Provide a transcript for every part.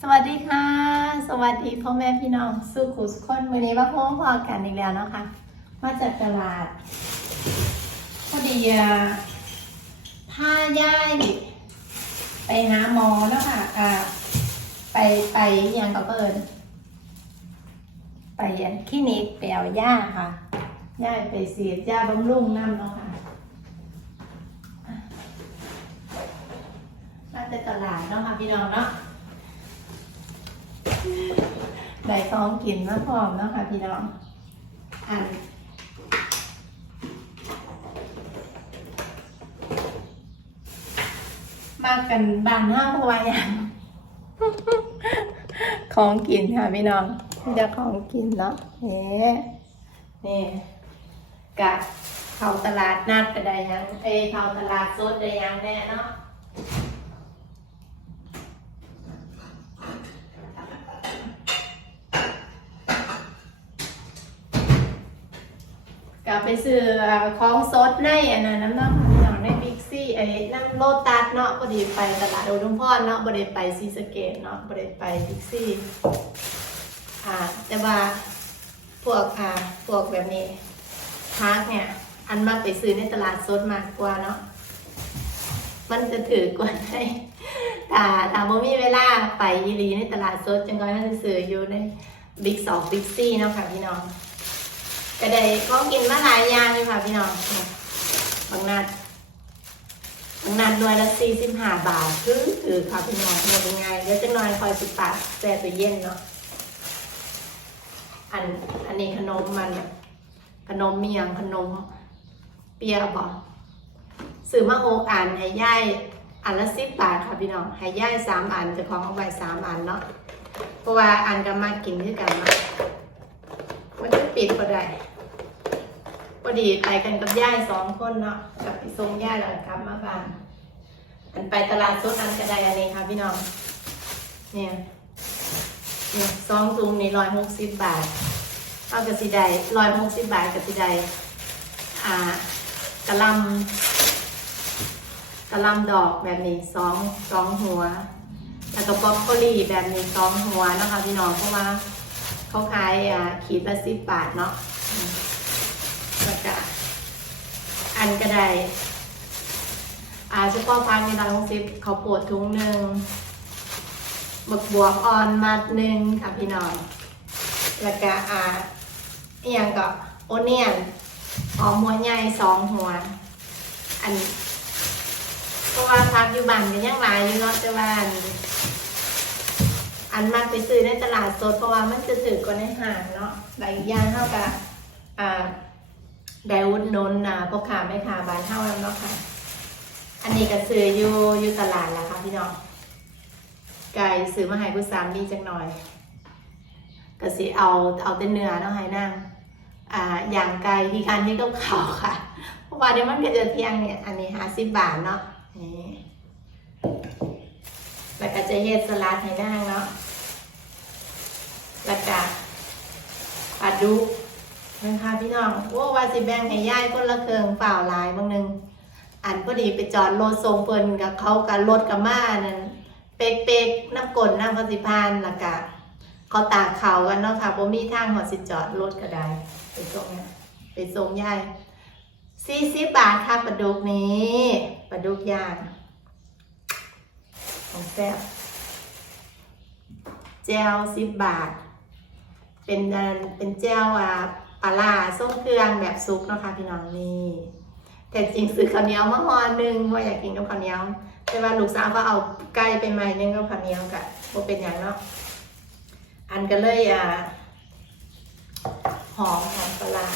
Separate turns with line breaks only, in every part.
สวัสดีค่ะ สวัสดีพ่อแม่พี่น้องสู้ขุสุคนวันนี้มาพบพอกันอีกแล้วนะคะ มาจากตลาดพอดีอะถ้าย่ายไปหาหมอเนาะคะอ่าไปไปยังกับเอิญไปอันคลินิกไปเอาย่าค่ะย่าไปเสียดยาบำรุงน้ำเนาะค่ะ มาจากตลาดเนาะค่ะพี่น้องเนาะได้ของกินมาพร้อมเนาะค่ะพี่น้องอันมากันบ้านห้าเพราะว่าอย่างของกินค่ะพี่น้องมีแต่ของกินเนาะเฮ้นี่กะเข้าตลาดนัดไปได้ยังเอยเข้าตลาดสดได้ยังแน่เนาะ ไปซื้อของสดในอันนั้นน้ำเนาะพี่น้องในบิ๊กซี่ไอ้นั่งโลตัสเนาะพอดีไปตลาดอุดมพรเนาะบ่ได้ไปซีสเกตเนาะบ่ได้ไปบิ๊กซี่อ่าแต่ว่าพวกอ่าพวกแบบนี้พาร์กเนี่ย อันมากไปซื้อในตลาดสดมากกว่าเนาะมันจะถือกว่าได้แต่ถ้าบ่มีเวลาไปยีรีในตลาดสดจังก็ให้ซื้ออยู่ในบิ๊กสองบิ๊กซี่เนาะค่ะพี่น้อง ก็ได้ของกินมาหลายอย่างเลยค่ะพี่น้องบางนัดบางนัดหน่วยละสี่สิบห้าบาทคือคือค่ะพี่น้องเป็นยังไงเดี๋ยวจะนอยคอยสิบบาทแช่ตัวเย็นเนาะอันอันนี้ขนมมันขนมเมียงขนมเปียบอกซื้อมาหกอันให้ย่ายอันละสิบบาทค่ะพี่น้องให้ย่ายสามอันจะของเอาไว้สามอันเนาะเพราะว่าอันก็มากินด้วยกันเนาะ มันจะปิดก็ได้พอดีไปกันกับย่ายสองคนเนาะกับพี่ทรงย่ายแล้วกลับมาบ้านอันไปตลาดสดอันกระไดอันนี้ค่ะพี่น้อง เนี่ยเนี่ยซองจุงนี่ร้อยหกสิบบาทเอากระสีใดร้อยหกสิบบาทกระสีใดอ่ากระลำกระลำดอกแบบนี้สองสองหัว แล้วก็บรอกโคลีแบบนี้สองหัวนะคะพี่น้องเพราะว่า เขาขายอ่าขีดละสิบบาทเนาะอืมแล้วก็อันก็ได้อ่าเฉพาะพักในร้านลงซิปเขาวโปวดทุงหนึ่งหมึกบวกอ่อนมัดหนึ่งค่ะพี่น้องแล้วก็อ่าอหย่างก็โอเนียนหอมหัวใหญ่สองหัว อันเพราะว่าพักอยู่บ้านก็ยังหลายอยู่เนาะแต่ว่า อันอันมากไปซื้อในตลาดสดเพราะว่ามันจะถือกว่าในห้างเนาะหลายอย่างเท่ากับอ่าไดวุฒนน์นะพ่อค้าแม่ค้าบ้านเท่านั้นเนาะค่ะ อันนี้ก็ซื้ออยู่อยู่ตลาดแล้วค่ะพี่น้องไก่ซื้อมาให้ผู้สามีจังหน่อยก็สิเอาเอาแต่เนื้อเนาะให้นั่งอ่าอย่างไก่ที่คันนี้ก็เขาค่ะเพราะว่าเดี๋ยวมันก็จะเทียงเนี่ยอันนี้ห้าสิบบาทเนาะนี่แล้วก็จะเฮ็ดสลัดให้นั่งเนาะ แล้วก็ปลาดุกนะคะพี่น้องว่าว่าสิแบ่งให้ย่ายคนละเครื่องเปล่าหลายบางหนึงอันพอดีไปจอดรถทรงเพิ่นกับเขากับรถกับมานั่นเป๊กเป๊กๆน้ำกลนน้ำพสิพานล้วก็เขาตากเขากันเนาะค่ะบ่มีทางหอดสิจอดรถก็ได้ไปส่งนะไปส่งยายสี่สิบบาทค่ะปลาดุกนี้ปลาดุกย่างของแซ่บแจวสิบบาท เป็นเป็นแจวอะปลาร้าส้มเครื่องแบบซุปเนาะคะพี่น้องนี่แต่จริงซื้อข้าวเหนียวมาห่อหนึ่งว่าอยากกินกับข้าวเหนียว แต่ว่าลูกสาวก็เอาไก่ไปใหม่นึงกับข้าวเหนียวกะว่าเป็นอย่างเนาะอันก็เลยอะหอมหอมปลาร้า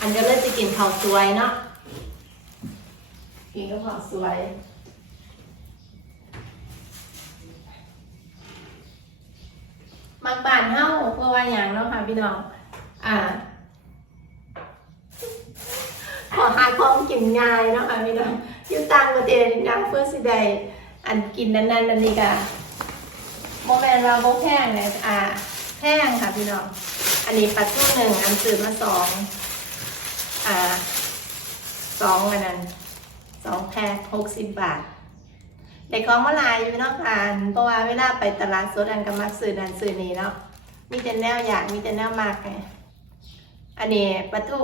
อันก็เลยจะกินข้าวสวยเนาะกินกับข้าวสวย มักบานเฮาเพราะว่าอย่างเนาะค่ะพี่น้อง อ่า ขอหาของกินง่ายเนาะค่ะพี่น้องอยู่ต่างประเทศนะเพื่อสิได้อันกินนั้นๆอันนี้ก็โมแมนเราโบแพงเลยอ่าแพงค่ะพี่น้อง อันนี้ปัดช่หนึ่งอันซื้อมาสองอ่าสองอันนั้นสองแพ็คหกสิบบาท แต่ของมาหลายอยู่เนาะค่ะเพราะว่าเวลาไปตลาดสดอันก็มักซื้อนั่นซื้อนี่เนาะมีแต่แนวอยากมีแต่แนวมากไงอันนี้ปลาทู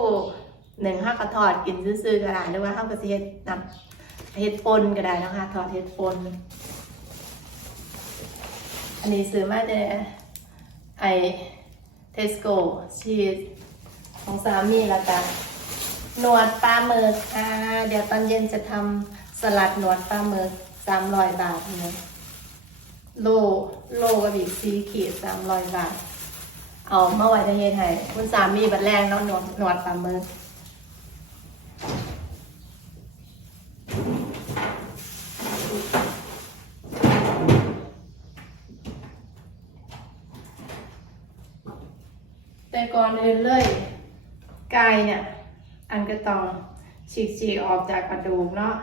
หนึ่งห้ากระทอดกินซื่อๆก็ได้หรือว่าห้ากระเทียมนำเห็ดปนก็ได้นาะคะทอดเห็ดปนอันนี้ซื้อมาแต่ไอเทสโก้ชีสของสามีล้วกันหนวดปลาหมึกอ่าเดี๋ยวตอนเย็นจะทำสลัดหนวดปลาหมึก สามร้อยบาทเนี่ยโลโลกับอีกสี่ขีดสามร้อยบาท เอามาไว้ในเฮ็ดให้คุณสามีบัดแรงเนาะหนวดหนวดปลาหมึกแต่ก่อนอื่นเลยไก่เนี่ย อันก็ต้องฉีกๆออกจากกระดูกเนาะ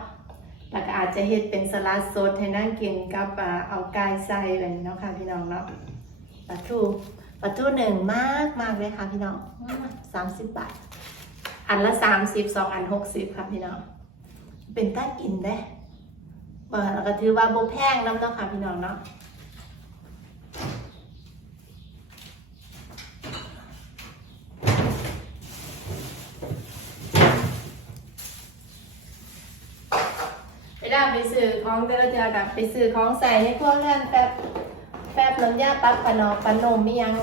แล้วก็อาจจะเฮ็ดเป็นสลัดสดให้นั่งกินกับเอาไก่ใส่อะไรเนาะค่ะพี่น้องเนาะปลาทูปลาทูหนึ่งมากมากเลยค่ะพี่น้องสามสิบบาท อันละสามสิบสองอันหกสิบค่ะพี่น้อง เป็นต้ากินได้บ่แล้วก็ถือว่าโบแพงน้ำเนาะค่ะพี่น้องเนาะาไปซื้อของแต่ละเจอกับไปซื้อของใส่ในพวกนั้นแป๊บแป๊บน้ำยาปักปนอปนมมียัง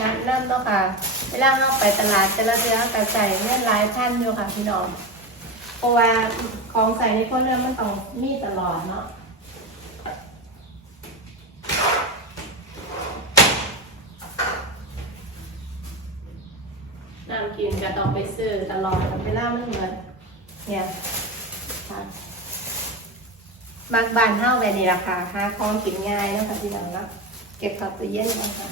นั่นนั่นเนาะค่ะ เวลาเราไปตลาดแต่ละเจอกับใส่เงินหลายพันอยู่ค่ะพี่น้องเพราะว่าของใส่ในพวกนั้นมันต้องมีตลอดเนาะน้ำกินก็ต้องไปซื้อตลอดเวลามันเหมือนเนี่ยค่ะ บางบ้านเฮาแบบนี้ราคาหาของกินง่ายนะคะพี่น้องเนาะเก็บเข้าตู้เย็นนะคะ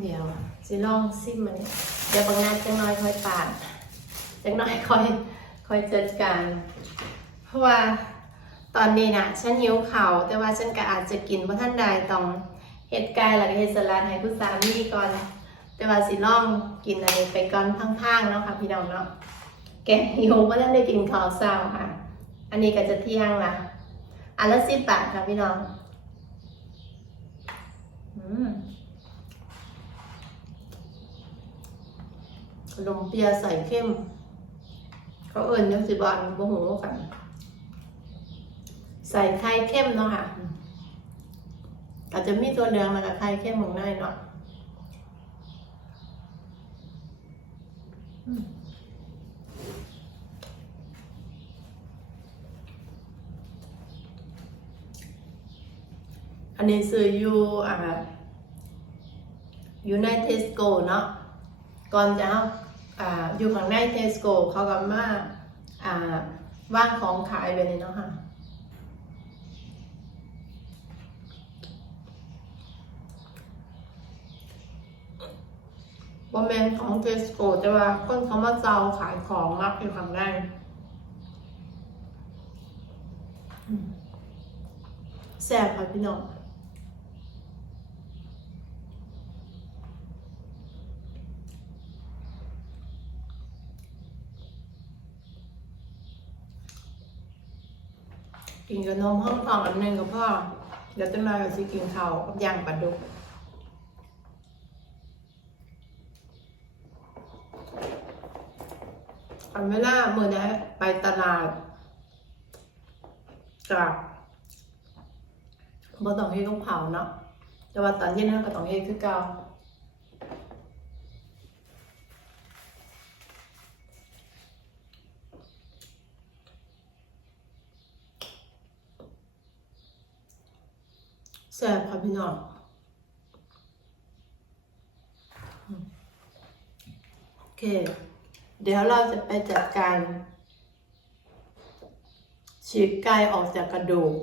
เดี๋ยวสิลองซิมมันเดี๋ยวบางนัดจังน้อยค่อยปาดจังน้อยค่อย คอยจัดการ เพราะว่าตอนนี้นะฉันหิวเข่าวแต่ว่าฉันก็อาจจะกินเพราะท่านใดต้องเฮ็ดไก่แล้วก็เฮ็ดสลัดให้คุณสามีก่อน แต่ว่าสิลองกินอะไรไปก่อนพังๆเนาะค่ะพี่น้องเนาะแกหิวเพราะท่านได้กินข้าวเช้าค่ะ อันนี้ก็จะเที่ยงละอันละสิบบาทค่ะพี่น้องอืมขนมเปียใส่เข้ม เขาเอิญยังสิบอันโมโหกัน ใส่ไข่เข้มเนาะค่ะ อาจจะมีตัวเรืองแล้วกับไข่เข้มของนายเนาะอันนี้ซื้ออยู่อ่าอยู่ในเทสโก้เนาะก่อนจะเอา อยู่ข้างในเทสโก้เขาก็มาว่างของขายไปเลยเนาะค่ะว่าแมนของเทสโก้แต่ว่าคนเขามาเจ้าขายของมักอยู่ข้างในแซ่บค่ะพี่น้อง กินกับนมห้องทองอันหนึ่งกับพ่อ เดี๋ยวจะมากับสิกินข้ากับยางปลาดุกอันเวลาเมื่อได้ไปตลาดกับบ่ต้องเฮ็ดกับเผาเนาะแต่ว่าตอนเย็นเราก็ต้องเฮ็ดคือเก่า แซ่บค่ะพี่น้องโอเค เดี๋ยวเราจะไปจัดการฉีกไก่ออกจากกระดูก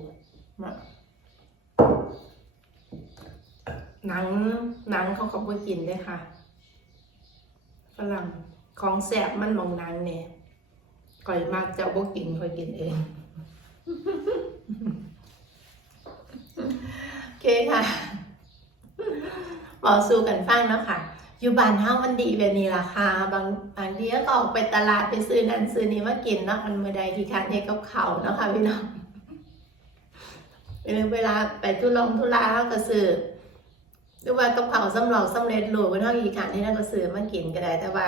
หนังหนังเขาก็บ่กินเลยค่ะฝรั่งของแสบมันมองนังเนี่ยก่อยมากเจะบ่กินคอยกินเอง โอเคค่ะบอกสู้กันฟังเนาะค่ะ อยู่บ้านเฮามันดีแบบนี้ล่ะค่ะ บางบางทีก็ออกไปตลาดไปซื้อนั่นซื้อนี่มากินเนาะมันมือใดที่คันเฮ็ดกับเขาเนาะค่ะพี่น้องเออเวลาไปทุลงทุลาเฮาก็ซื้อหรือว่ากับข้าสำรองสำเร็จรูปเพิ่นเฮาอีกคันที่นั่นก็ซื้อมากินก็ได้ แต่ว่า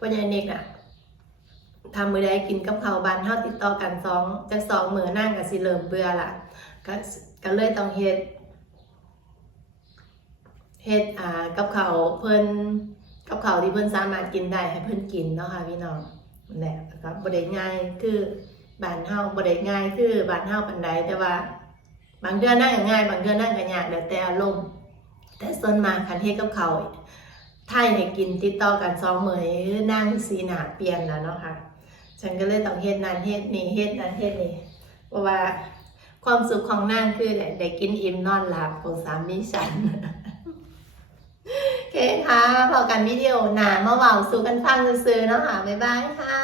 ปัญญาเน็กน่ะทำมือใดกินกับข้าวบ้านเฮาติดต่อกันสองจากสองมือนั่งก็สิเริ่มเบื่อละ ก็ก็เลยต้องเฮ็ดเฮ็ดอ่ากับเขาเพิ่นกับเขาที่เพิ่นสามารถกินได้ให้เพิ่นกินเนาะค่ะพี่น้องนั่นะครับบ่ได้ง่ายคือบ้านเฮาบ่ได้ง่ายคือบ้านเฮาปานใดแต่ว่า บางเดือนนั่งก็ง่าย บางเดือนนั่งก็ยากแล้วแต่อารมณ์แต่ส่วนมากคันเฮ็ดกับเขาไทยให้กินติดต่อกันสองมื้อนี่นั่งสีหน้าเปลี่ยนแล้วเนาะค่ะฉันก็เลยต้องเฮ็ดนั่นเฮ็ดนี่เฮ็ดนั่นเฮ็ดนี่เพราะว่า ความสุขของนางคือได้ได้กินอิ่มนอนหลับของสามีฉันโอเคค่ะพอกันวิดีโอหนามาเว้าสู่กันฟังซื้อๆเนาะค่ะ บ๊ายบายค่ะ